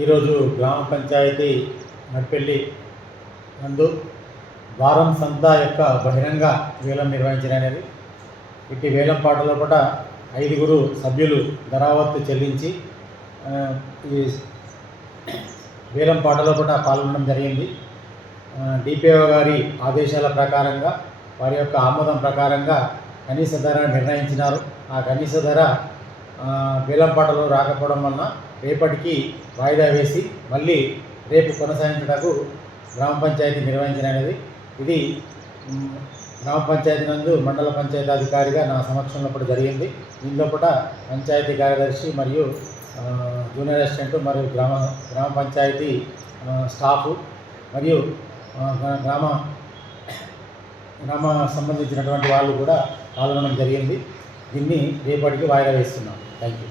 ఈరోజు గ్రామ పంచాయతీ నడిపెల్లి నందు వారం సంత యొక్క బహిరంగ వేలం నిర్వహించడనేది ఇట్టి వేలం పాటలో కూడా ఐదుగురు సభ్యులు ధరావత్తు చెల్లించి ఈ వేలం పాటలో కూడా పాల్గొనడం జరిగింది. డిపిఓ గారి ఆదేశాల ప్రకారంగా వారి యొక్క ఆమోదం ప్రకారంగా కనీస ధర నిర్ణయించినారు. ఆ కనీస ధర ఆ, వేలం పాటలో రాకపోవడం వలన రేపటికి వాయిదా వేసి మళ్ళీ రేపు కొనసాగించటకు గ్రామ పంచాయతీ నిర్వహించినది. ఇది గ్రామ పంచాయతీ నందు మండల పంచాయతీ అధికారిగా నా సమక్షంలో కూడా జరిగింది. దీనిలో కూడా పంచాయతీ కార్యదర్శి మరియు జూనియర్ అసిస్టెంట్ మరియు గ్రామ గ్రామ పంచాయతీ స్టాఫ్ మరియు గ్రామ గ్రామ సంబంధించినటువంటి వాళ్ళు కూడా పాల్గొనడం జరిగింది. దీన్ని రేపటికి వాయిదా వేస్తున్నాం. Thank you